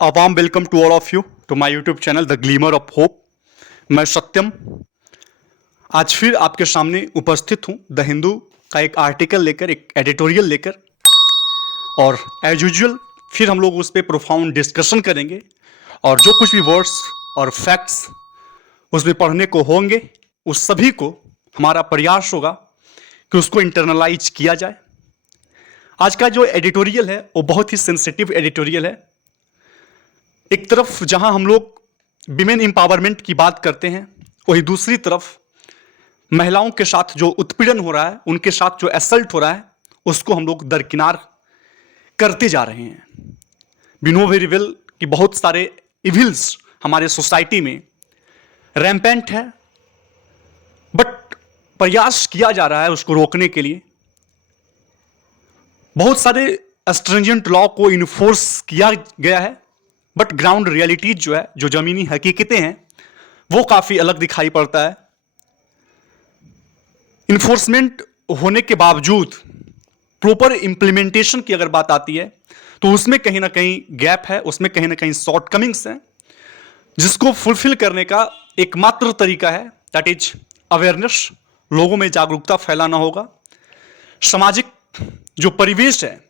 a warm welcome to all of you to my YouTube channel The Glimmer of Hope। मैं सत्यम आज फिर आपके सामने उपस्थित हूँ द हिंदू का एक आर्टिकल लेकर, एक एडिटोरियल लेकर, और एज यूजुअल फिर हम लोग उस पर प्रोफाउंड डिस्कशन करेंगे और जो कुछ भी वर्ड्स और फैक्ट्स उसमें पढ़ने को होंगे उस सभी को हमारा प्रयास होगा कि उसको इंटरनलाइज किया जाए। आज का जो एडिटोरियल है वो बहुत ही सेंसिटिव एडिटोरियल है। एक तरफ जहां हम लोग विमेन एम्पावरमेंट की बात करते हैं, वही दूसरी तरफ महिलाओं के साथ जो उत्पीड़न हो रहा है, उनके साथ जो असल्ट हो रहा है, उसको हम लोग दरकिनार करते जा रहे हैं। वी नो वेरी वेल कि बहुत सारे इविल्स हमारे सोसाइटी में रैम्पेंट है, बट प्रयास किया जा रहा है उसको रोकने के लिए। बहुत सारे स्ट्रिंजेंट लॉ को इन्फोर्स किया गया है, बट ग्राउंड रियलिटीज जो है, जो जमीनी हकीकतें हैं, वो काफी अलग दिखाई पड़ता है। इन्फोर्समेंट होने के बावजूद प्रॉपर इंप्लीमेंटेशन की अगर बात आती है तो उसमें कहीं ना कहीं गैप है, उसमें कहीं ना कहीं शॉर्टकमिंग्स हैं, जिसको फुलफिल करने का एकमात्र तरीका है दैट इज अवेयरनेस। लोगों में जागरूकता फैलाना होगा। सामाजिक जो परिवेश है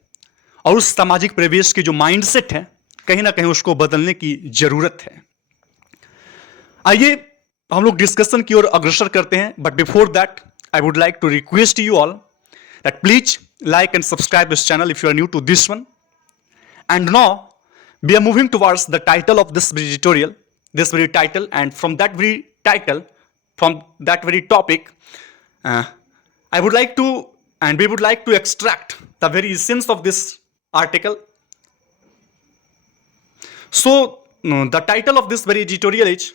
और उस सामाजिक परिवेश के जो माइंडसेट है, कहीं ना कहीं उसको बदलने की जरूरत है। आइए हम लोग डिस्कशन की ओर अग्रसर करते हैं, but before that I would like to request you all that please like and subscribe this channel if you are new to this one. And now we are moving towards the title of this editorial, this very title, and from that very title, from that very topic, I would like to, and we would like to extract the very essence of this article. So the title of this very editorial is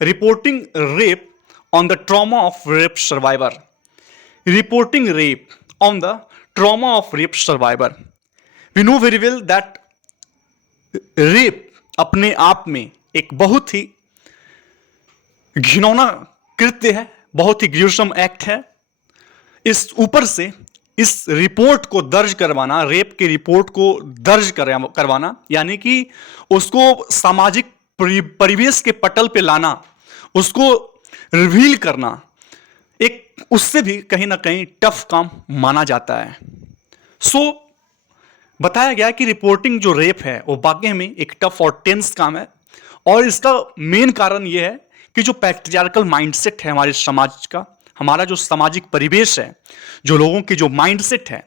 Reporting Rape on the Trauma of Rape Survivor. Reporting rape on the trauma of rape survivor. We know very well that rape अपने आप में एक बहुत ही घिनौना कृत्य है, बहुत ही ग्यूसम act है। इस ऊपर से इस रिपोर्ट को दर्ज करवाना, रेप की रिपोर्ट को दर्ज करवाना, यानी कि उसको सामाजिक परिवेश के पटल पे लाना, उसको रिवील करना, एक उससे भी कहीं ना कहीं टफ काम माना जाता है। सो बताया गया कि रिपोर्टिंग जो रेप है वो वाकई में एक टफ और टेंस काम है, और इसका मेन कारण यह है कि जो पैट्रियार्कल माइंडसेट है हमारे समाज का, हमारा जो सामाजिक परिवेश है, जो लोगों की जो माइंडसेट है,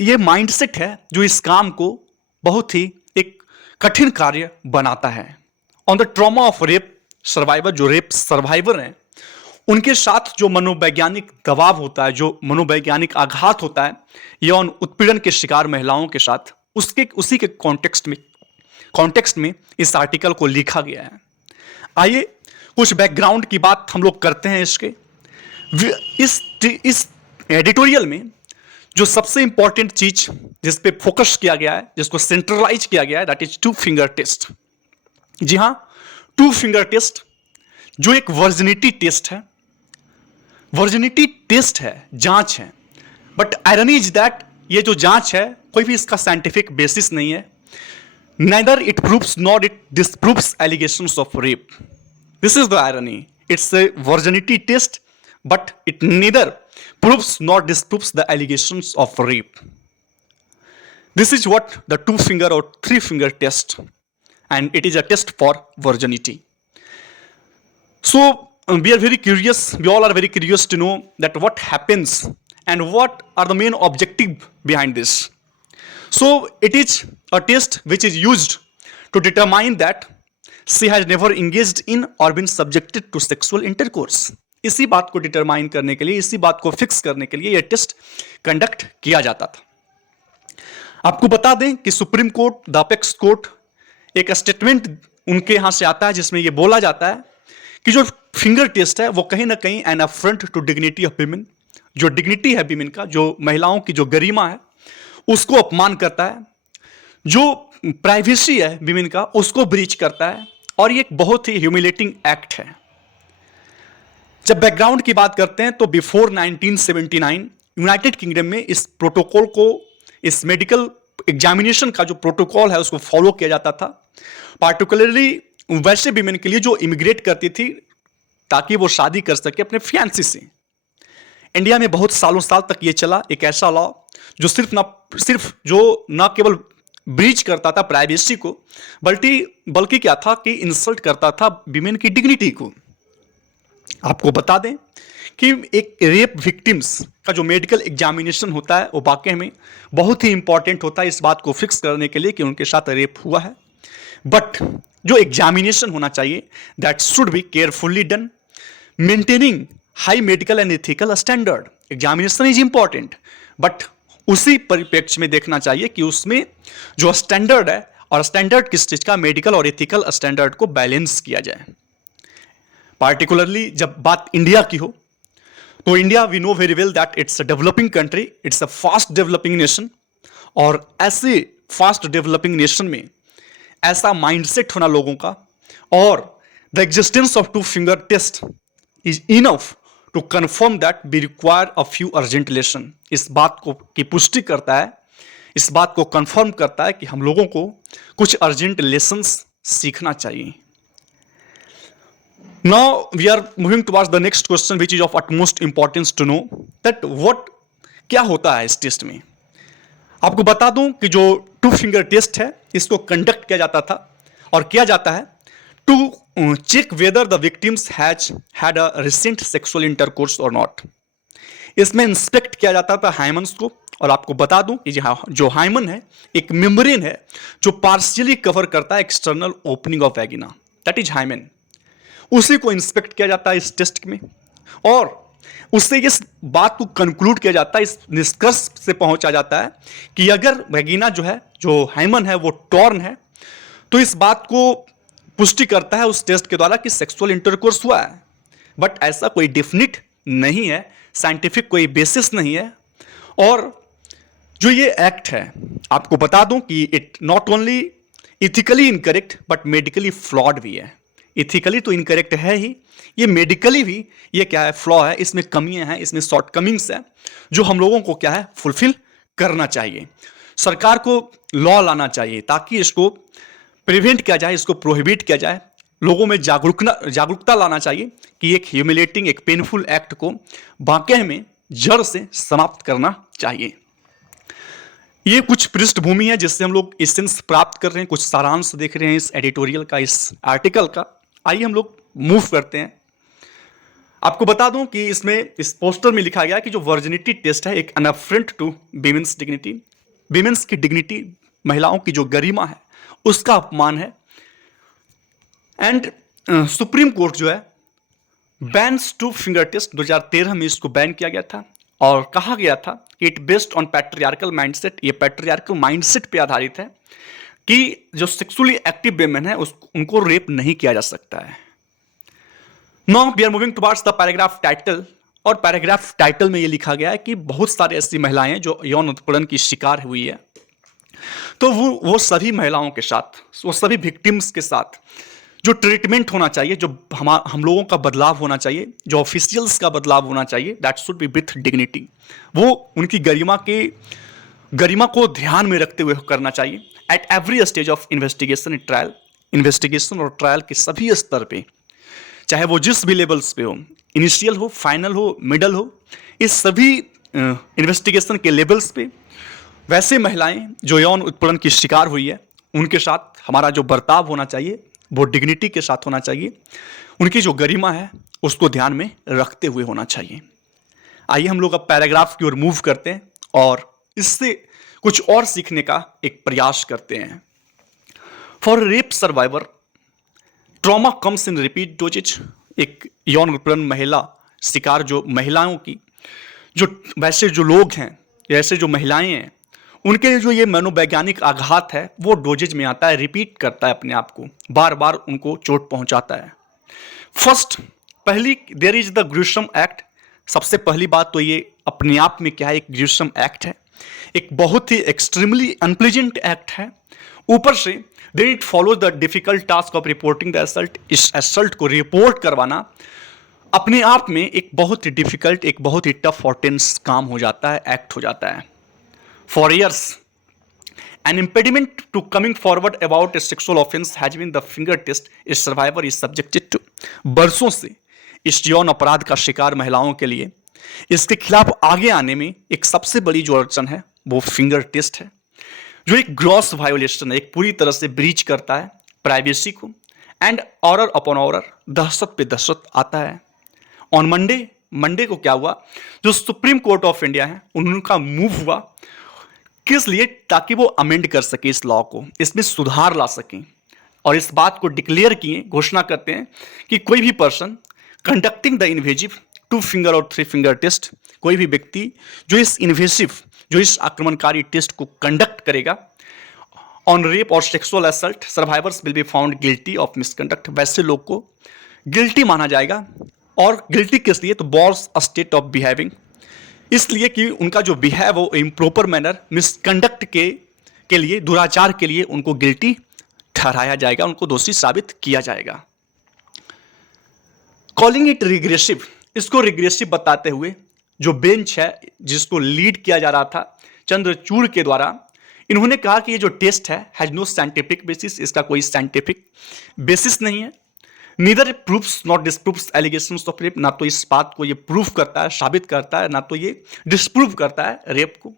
ये माइंडसेट है जो इस काम को बहुत ही एक कठिन कार्य बनाता है। On the trauma of rape survivor, जो रेप सर्वाइवर हैं, उनके साथ जो मनोवैज्ञानिक दबाव होता है, जो मनोवैज्ञानिक आघात होता है यौन उत्पीड़न के शिकार महिलाओं के साथ, उसी के कॉन्टेक्स्ट में इस आर्टिकल को लिखा गया है। आइए कुछ बैकग्राउंड की बात हम लोग करते हैं इसके। इस एडिटोरियल में जो सबसे इंपॉर्टेंट चीज जिस पे फोकस किया गया है, जिसको सेंट्रलाइज किया गया है, दैट इज 2 फिंगर टेस्ट। जी हां, 2 फिंगर टेस्ट जो एक वर्जिनिटी टेस्ट है, वर्जिनिटी टेस्ट है, जांच है, बट आयरनी इज दैट ये जो जांच है कोई भी इसका साइंटिफिक बेसिस नहीं है। Neither it proves not it disproves allegations of rape. This is the irony. It's a virginity test, but it neither proves not disproves the allegations of rape. This is what the 2 finger और 3 finger test, and it is a test for virginity. So we are very curious, we all are very curious to know that what happens and what are the main objective behind this. So it is a test which is used to determine that she has never engaged in or been subjected to sexual intercourse. इसी बात को determine करने के लिए, इसी बात को fix करने के लिए यह टेस्ट कंडक्ट किया जाता था। आपको बता दें कि supreme court, the apex court, एक स्टेटमेंट उनके यहां से आता है जिसमें यह बोला जाता है कि जो फिंगर टेस्ट है वो कहीं ना कहीं an affront to dignity of women, जो डिग्निटी है विमेन का, जो महिलाओं की जो गरिमा है उसको अपमान करता है, जो प्राइवेसी है विमेन का उसको ब्रीच करता है, और ये एक बहुत ही ह्यूमिलेटिंग एक्ट है। जब बैकग्राउंड की बात करते हैं तो बिफोर 1979 यूनाइटेड किंगडम में इस प्रोटोकॉल को, इस मेडिकल एग्जामिनेशन का जो प्रोटोकॉल है उसको फॉलो किया जाता था, पार्टिकुलरली वैसे विमेन के लिए जो इमिग्रेट करती थी ताकि वो शादी कर सके अपने फियांसी से। इंडिया में बहुत सालों साल तक ये चला, एक ऐसा लॉ जो सिर्फ ना केवल ब्रीच करता था प्राइवेसी को, बल्कि क्या था कि इंसल्ट करता था विमेन की डिग्निटी को। आपको बता दें कि एक रेप विक्टिम्स का जो मेडिकल एग्जामिनेशन होता है वो वाकई में बहुत ही इंपॉर्टेंट होता है इस बात को फिक्स करने के लिए कि उनके साथ रेप हुआ है। बट जो एग्जामिनेशन होना चाहिए that should be carefully done, maintaining high medical and ethical standard. Examination is important, but उसी परिप्रेक्ष्य में देखना चाहिए कि उसमें जो स्टैंडर्ड है, और स्टैंडर्ड किस चीज का, मेडिकल और एथिकल स्टैंडर्ड को बैलेंस किया जाए। पार्टिकुलरली जब बात इंडिया की हो तो India we know very well that it's a developing country, it's a fast developing nation. और ऐसे फास्ट डेवलपिंग नेशन में ऐसा माइंडसेट होना लोगों का, और the existence of two finger test is enough to confirm that we require a few urgent lesson. इस बात को की पुष्टि करता है, इस बात को कंफर्म करता है कि हम लोगों को कुछ अर्जेंट लेसन्स सीखना चाहिए। Now we are moving towards the next question, which is of utmost importance to know that what क्या होता है इस टेस्ट में। आपको बता दूं कि जो टू फिंगर टेस्ट है इसको कंडक्ट किया जाता था और किया जाता है to check whether the victims has had a recent sexual intercourse और नॉट। इसमें इंस्पेक्ट किया जाता था हाइमन्स को, और आपको बता दूं कि जो हाइमन है एक मेम्ब्रेन है जो पार्शियली कवर करता है external opening of vagina, that is hymen. उसी को इंस्पेक्ट किया जाता है इस टेस्ट में, और उससे इस बात को कंक्लूड किया जाता है, इस निष्कर्ष से पहुंचा जाता है कि अगर वैगिना जो है, जो हाइमन है वो टॉर्न है, तो इस बात को पुष्टि करता है उस टेस्ट के द्वारा कि सेक्सुअल इंटरकोर्स हुआ है। बट ऐसा कोई डेफिनिट नहीं है, साइंटिफिक कोई बेसिस नहीं है। और जो ये एक्ट है आपको बता दूं कि it not only ethically incorrect but medically flawed भी है। इथिकली तो इनकरेक्ट है ही, ये मेडिकली भी ये क्या है, फ्लॉ है, इसमें कमियां हैं, इसमें शॉर्टकमिंग्स हैं जो हम लोगों को क्या है फुलफिल करना चाहिए। सरकार को लॉ लाना चाहिए ताकि इसको प्रिवेंट किया जाए, इसको प्रोहिबिट किया जाए। लोगों में जागरूकता लाना चाहिए कि एक ह्यूमिलेटिंग, एक पेनफुल एक्ट को वाकई में जड़ से समाप्त करना चाहिए। ये कुछ पृष्ठभूमि है जिससे हम लोग एसेंस प्राप्त कर रहे हैं, कुछ सारांश देख रहे हैं इस एडिटोरियल का, इस आर्टिकल का। आइए हम लोग मूव करते हैं। आपको बता दूं कि इसमें इस पोस्टर में लिखा गया कि जो वर्जिनिटी टेस्ट है एक an affront to women's dignity, women's की डिग्निटी, महिलाओं की जो गरिमा है उसका अपमान है। एंड सुप्रीम कोर्ट जो है बैन्स टू फिंगर टेस्ट, 2013 में इसको बैन किया गया था और कहा गया था कि it based on patriarchal mindset. ये पैट्रियार्कल माइंडसेट पे आधारित है कि जो सेक्सुअली एक्टिव वेमेन है उनको रेप नहीं किया जा सकता है। Now we are moving towards the paragraph title, और पैराग्राफ टाइटल में ये लिखा गया है कि बहुत सारी ऐसी महिलाएं जो यौन उत्पीड़न की शिकार हुई है, तो वो सभी महिलाओं के साथ, वो सभी विक्टिम्स के साथ जो ट्रीटमेंट होना चाहिए, जो हम लोगों का बदलाव होना चाहिए, जो ऑफिशियल्स का बदलाव होना चाहिए, that should be with dignity. वो उनकी गरिमा को ध्यान में रखते हुए करना चाहिए at every stage of investigation और ट्रायल के सभी स्तर पे, चाहे वो जिस भी लेवल्स पे हो, इनिशियल हो, फाइनल हो, मिडल हो, इस सभी इन्वेस्टिगेशन के लेवल्स पे वैसे महिलाएं जो यौन उत्पीड़न की शिकार हुई है उनके साथ हमारा जो बर्ताव होना चाहिए वो डिग्निटी के साथ होना चाहिए, उनकी जो गरिमा है उसको ध्यान में रखते हुए होना चाहिए। आइए हम लोग अब पैराग्राफ की ओर मूव करते हैं और इससे कुछ और सीखने का एक प्रयास करते हैं। For rape survivor trauma comes in repeat doses. एक यौन उत्पीड़न महिला शिकार जो महिलाओं की जो वैसे जो लोग हैं, ऐसे जो महिलाएं हैं, उनके जो ये मनोवैज्ञानिक आघात है वो डोजेज में आता है, रिपीट करता है अपने आप को, बार बार उनको चोट पहुंचाता है। फर्स्ट, पहली there is the gruesome act. सबसे पहली बात तो ये अपने आप में क्या है, एक ग्रूसम एक्ट है, एक बहुत ही एक्सट्रीमली अनप्लेजेंट एक्ट है। ऊपर से then it follows the difficult task of reporting the assault. इस असल्ट को रिपोर्ट करवाना अपने आप में एक बहुत ही डिफिकल्ट, एक बहुत ही टफ और टेंस काम हो जाता है, एक्ट हो जाता है। For years, An impediment to coming forward about a sexual offense has been the finger test a survivor is subjected to. बरसों से इस यौन अपराध का शिकार महिलाओं के लिए इसके खिलाफ आगे आने में एक सबसे बड़ी जो अड़चन है वो फिंगर टेस्ट है, जो एक ग्रॉस वायोलेशन है, एक पूरी तरह से ब्रीच करता है प्राइवेसी को एंड ऑर्डर अपॉन ऑर्डर, दहशत पे दहशत आता है। ऑन मंडे को क्या हुआ, जो सुप्रीम कोर्ट ऑफ इंडिया है उनका मूव हुआ किस लिए, ताकि वो अमेंड कर सके इस लॉ को, इसमें सुधार ला सकें और इस बात को डिक्लेयर किए, घोषणा करते हैं कि कोई भी person conducting the invasive 2 finger और 3 फिंगर टेस्ट, कोई भी व्यक्ति जो इस आक्रमणकारी टेस्ट को कंडक्ट करेगा ऑन रेप और sexual assault, survivors will be found guilty of misconduct, वैसे लोग को गिल्टी माना जाएगा। और गिल्टी किस लिए, तो बॉस स्टेट ऑफ बिहेविंग, इसलिए कि उनका जो बिहेव वो इम्प्रॉपर मैनर, मिसकंडक्ट के लिए, दुराचार के लिए उनको गिल्टी ठहराया जाएगा, उनको दोषी साबित किया जाएगा। कॉलिंग इट रिग्रेसिव, इसको रिग्रेसिव बताते हुए जो बेंच है जिसको लीड किया जा रहा था चंद्रचूड़ के द्वारा, इन्होंने कहा कि ये जो टेस्ट है हैज नो साइंटिफिक बेसिस, इसका कोई साइंटिफिक बेसिस नहीं है। Neither proofs not disproves allegations of rape, ना तो इस बात को ये प्रूफ करता है, साबित करता है, ना तो ये डिसप्रूव करता है रेप को।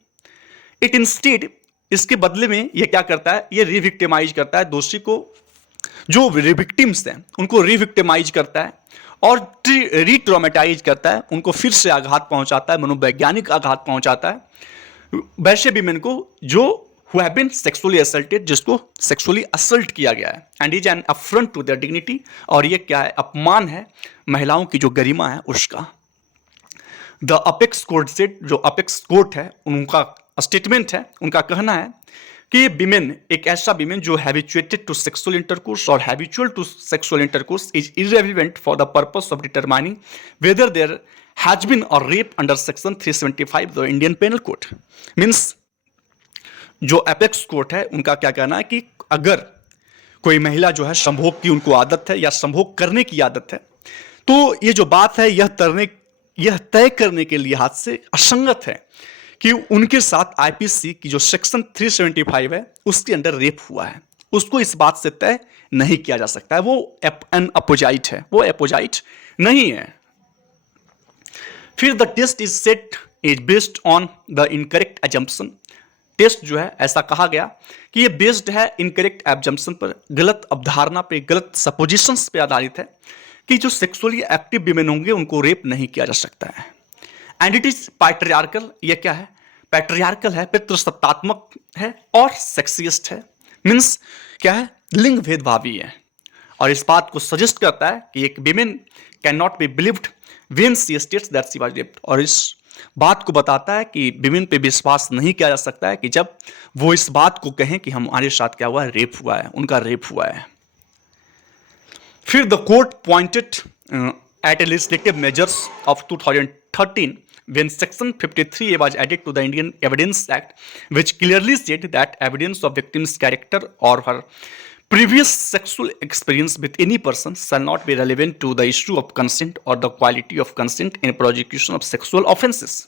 इट इंस्टेड, इसके बदले में ये क्या करता है, ये रिविक्टिमाइज करता है दोषी को, जो विक्टिम्स हैं उनको रिविक्टिमाइज करता है और रीट्रोमेटाइज करता है, उनको फिर से आघात पहुंचाता है, मनोवैज्ञानिक आघात पहुंचाता है वैसे विमेन को जो who have been sexually assaulted, जिसको सेक्सुअली असल्ट किया गया है, and is an affront to their dignity, और ये क्या है, अपमान है महिलाओं की जो गरिमा है उसका। द अपेक्स कोर्ट से, जो अपेक्स कोर्ट है उनका स्टेटमेंट है, उनका कहना है कि विमेन, एक ऐसा विमेन जो हैबिचुएटेड टू सेक्सुअल इंटरकोर्स और habitual to sexual intercourse is irrelevant for the purpose of determining whether there has been a rape under section 375 the Indian penal code. Means जो एपेक्स कोर्ट है उनका क्या कहना है कि अगर कोई महिला जो है संभोग की उनको आदत है या संभोग करने की आदत है, तो ये जो बात है यह तय करने के लिहाज से असंगत है कि उनके साथ आईपीसी की जो सेक्शन 375 है उसके अंडर रेप हुआ है, उसको इस बात से तय नहीं किया जा सकता है, वो एन अपोजाइट है, वो एपोजाइट नहीं है। फिर the test is set is based on the incorrect assumption, test जो है ऐसा कहा गया कि ये बेस्ड है इनकरेक्ट एब्जम्पशन पर, गलत अवधारणा पे, गलत सपोजिशंस पे आधारित है कि जो सेक्सुअली एक्टिव विमेन होंगे उनको रेप नहीं किया जा सकता है। एंड इट इज पैट्रियार्कल, ये क्या है, पैट्रियार्कल है, पितृसत्तात्मक है और सेक्सिस्ट है। मीन्स क्या है, लिंग भेदभावी है और इस बात को सजेस्ट करता है कि एक women can not be believed when she states that she was raped, और इस बात को बताता है कि विमेन पे विश्वास नहीं किया जा सकता है कि जब वो इस बात को कहें कि हमारे साथ क्या हुआ है, रेप हुआ है, उनका रेप हुआ है। फिर the court pointed eight legislative measures of 2013 when section 53A was added to the Indian Evidence Act, which clearly said that evidence of victim's character or her previous sexual experience with any person shall not be relevant to the issue of consent or the quality of consent in prosecution of sexual offenses.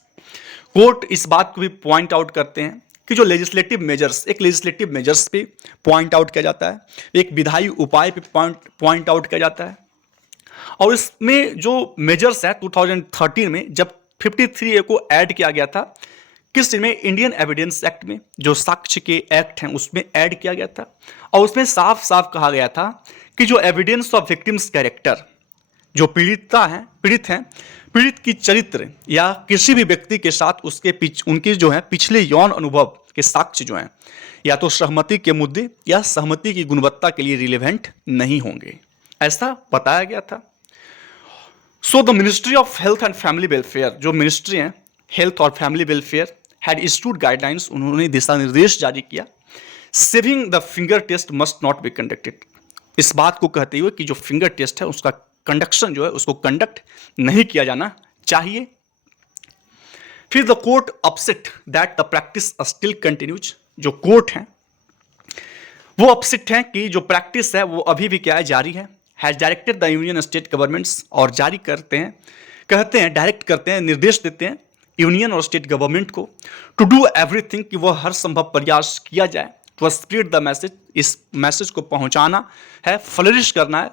Court इस बात को भी point out करते हैं कि जो legislative measures, एक legislative measures पे पॉइंट आउट किया जाता है, एक विधायी उपाय पे पॉइंट आउट किया जाता है, और इसमें जो मेजर्स है 2013 में जब 53A को ऐड किया गया था, किस चीज में, इंडियन एविडेंस एक्ट में, जो साक्ष्य के एक्ट हैं उसमें ऐड किया गया था, और उसमें साफ साफ कहा गया था कि जो एविडेंस ऑफ विक्टिम्स कैरेक्टर, जो पीड़ित की चरित्र या किसी भी व्यक्ति के साथ उनके जो है पिछले यौन अनुभव के साक्ष्य जो हैं, या तो सहमति के मुद्दे या सहमति की गुणवत्ता के लिए रिलेवेंट नहीं होंगे, ऐसा बताया गया था। So the ministry of health and family welfare, जो मिनिस्ट्री है हेल्थ और family welfare, had issued guidelines, उन्होंने दिशा निर्देश जारी किया। Saving the finger test must not be conducted, इस बात को कहते हुए कि जो फिंगर टेस्ट है उसका कंडक्शन जो है उसको कंडक्ट नहीं किया जाना चाहिए। फिर the court upset that the practice still continues, जो कोर्ट है वो अपसेट है कि जो प्रैक्टिस है वो अभी भी क्या है, जारी है। Has directed the union state governments, और जारी करते हैं, कहते हैं, डायरेक्ट करते हैं, निर्देश देते हैं यूनियन और स्टेट गवर्नमेंट को टू डू एवरीथिंग, कि वह हर संभव प्रयास किया जाए टू स्प्रेड द मैसेज, इस मैसेज को पहुंचाना है, फ्लरिश करना है,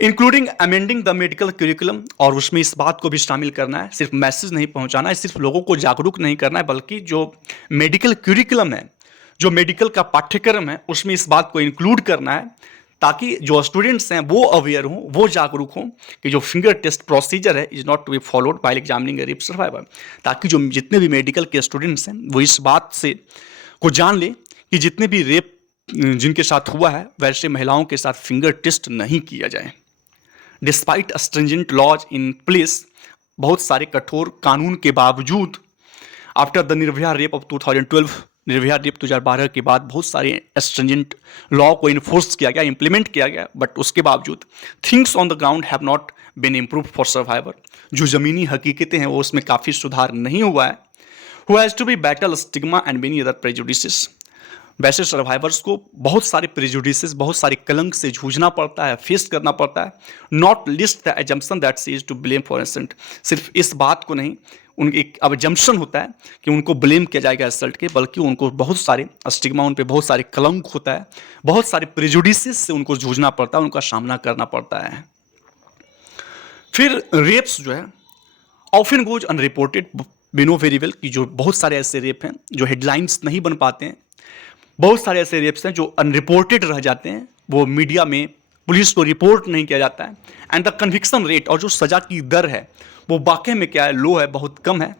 including amending the medical curriculum, और उसमें इस बात को भी शामिल करना है, सिर्फ मैसेज नहीं पहुंचाना है, सिर्फ लोगों को जागरूक नहीं करना है, बल्कि जो मेडिकल करिकुलम है, जो मेडिकल का पाठ्यक्रम है, उसमें इस बात को इंक्लूड करना है, ताकि जो स्टूडेंट्स हैं वो अवेयर हों, वो जागरूक हों कि जो फिंगर टेस्ट प्रोसीजर है is not to be followed by examining rape survivor, ताकि जो जितने भी मेडिकल के स्टूडेंट्स हैं वो इस बात से को जान लें कि जितने भी रेप जिनके साथ हुआ है वैसे महिलाओं के साथ फिंगर टेस्ट नहीं किया जाए। Despite stringent laws in place, बहुत सारे कठोर कानून के बावजूद, after the Nirbhaya rape of 2012, Nirbhaya rape 2012 के बाद बहुत सारे स्ट्रिंजेंट लॉ को इन्फोर्स किया गया, इंप्लीमेंट किया गया, बट उसके बावजूद things on the ground have not been improve for survivor, जो ज़मीनी हकीकतें हैं वो उसमें काफ़ी सुधार नहीं हुआ है। Who has to be battle stigma and many other prejudices, वैसे सर्वाइवर्स को बहुत सारे प्रेजुडिसेस, बहुत सारे कलंक से जूझना पड़ता है, फेस करना पड़ता है। Not least the assumption that she is to blame for insult, सिर्फ इस बात को नहीं, उनके एक अब जम्पशन होता है कि उनको ब्लेम किया जाएगा इंसल्ट के, बल्कि उनको बहुत सारे स्टिग्मा, उन पे बहुत सारे कलंक होता है, बहुत सारे प्रेजुडिसेस से उनको जूझना पड़ता है, उनका सामना करना पड़ता है। फिर रेप्स जो है often goes unreported, we know very well कि जो बहुत सारे ऐसे रेप हैं जो हेडलाइंस नहीं बन पाते हैं, बहुत सारे ऐसे रेप्स हैं जो अनरिपोर्टेड रह जाते हैं, वो मीडिया में पुलिस को रिपोर्ट नहीं किया जाता है, एंड द कन्विक्शन रेट, और जो सजा की दर है वो वाकई में क्या है, लो है, बहुत कम है,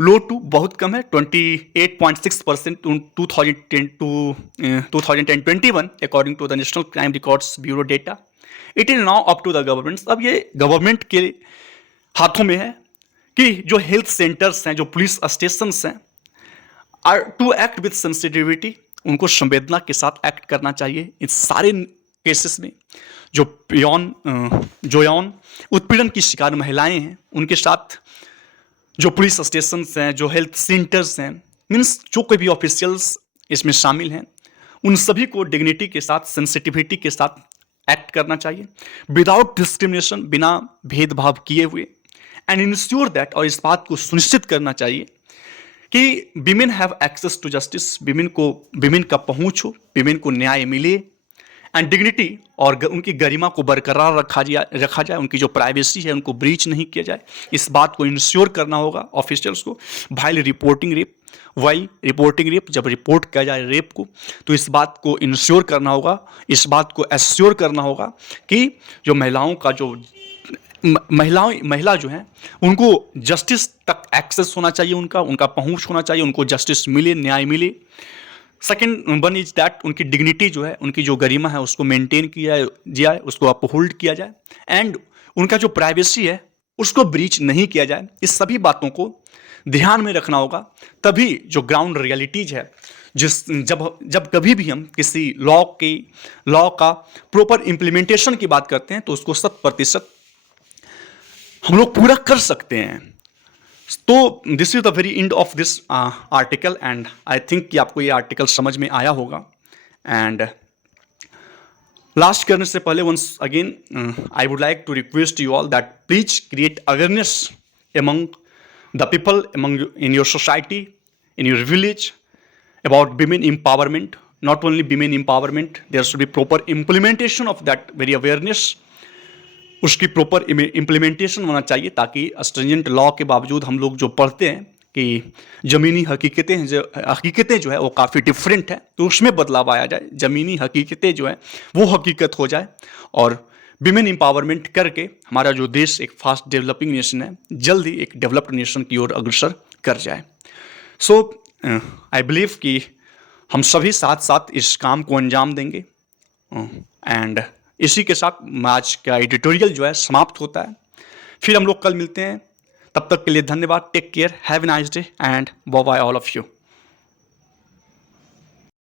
लो टू बहुत कम है, 28.6% 2010 to 2021 according to the National Crime Records Bureau data. It is now up to the government, अब ये गवर्नमेंट के हाथों में है कि जो हेल्थ सेंटर्स हैं, जो पुलिस स्टेशंस हैं, are to act with sensitivity, उनको संवेदना के साथ एक्ट करना चाहिए इन सारे केसेस में। जो यौन उत्पीड़न की शिकार महिलाएं हैं उनके साथ जो पुलिस स्टेशंस हैं, जो हेल्थ सेंटर्स हैं, मीन्स जो कोई भी ऑफिशियल्स इसमें शामिल हैं, उन सभी को डिग्निटी के साथ, सेंसिटिविटी के साथ एक्ट करना चाहिए, विदाउट डिस्क्रिमिनेशन, बिना भेदभाव किए हुए, एंड इंश्योर दैट, और इस बात को सुनिश्चित करना चाहिए कि women have access to justice, women का पहुंच हो, विमेन को न्याय मिले, एंड डिग्निटी, और उनकी गरिमा को बरकरार रखा जाए, उनकी जो प्राइवेसी है उनको ब्रीच नहीं किया जाए, इस बात को इंश्योर करना होगा ऑफिशियल्स को। वाइल रिपोर्टिंग रेप, जब रिपोर्ट किया जाए रेप को, तो इस बात को इंश्योर करना होगा, इस बात को एश्योर करना होगा कि जो महिलाओं का जो महिला जो है उनको जस्टिस तक एक्सेस होना चाहिए, उनका पहुंच होना चाहिए, उनको जस्टिस मिले, न्याय मिले। सेकेंड वन इज दैट उनकी डिग्निटी जो है, उनकी जो गरिमा है उसको मेंटेन किया जाए, उसको अपहोल्ड किया जाए, एंड उनका जो प्राइवेसी है उसको ब्रीच नहीं किया जाए। इस सभी बातों को ध्यान में रखना होगा, तभी जो ग्राउंड रियलिटीज है, जब कभी भी हम किसी लॉ का प्रॉपर इम्प्लीमेंटेशन की बात करते हैं तो उसको 100% हम लोग पूरा कर सकते हैं। तो this is the very end of this article, and I think कि आपको ये आर्टिकल समझ में आया होगा। एंड लास्ट करने से पहले once again I would like to request you all that please create awareness among the people, in your society, in your village, about women empowerment. Not only women empowerment, there should be proper implementation of that very awareness. उसकी proper implementation होना चाहिए, ताकि stringent law के बावजूद हम लोग जो पढ़ते हैं कि ज़मीनी हकीकतें जो है वो काफ़ी डिफरेंट है, तो उसमें बदलाव आया जाए, ज़मीनी हकीकतें जो है वो हकीकत हो जाए, और विमेन एम्पावरमेंट करके हमारा जो देश एक फास्ट डेवलपिंग नेशन है जल्द ही एक डेवलप्ड नेशन की ओर अग्रसर कर जाए। सो आई बिलीव कि हम सभी साथ साथ इस काम को अंजाम देंगे, एंड इसी के साथ आज का एडिटोरियल जो है समाप्त होता है। फिर हम लोग कल मिलते हैं, तब तक के लिए धन्यवाद, take care, have a nice day, and bye bye all of you.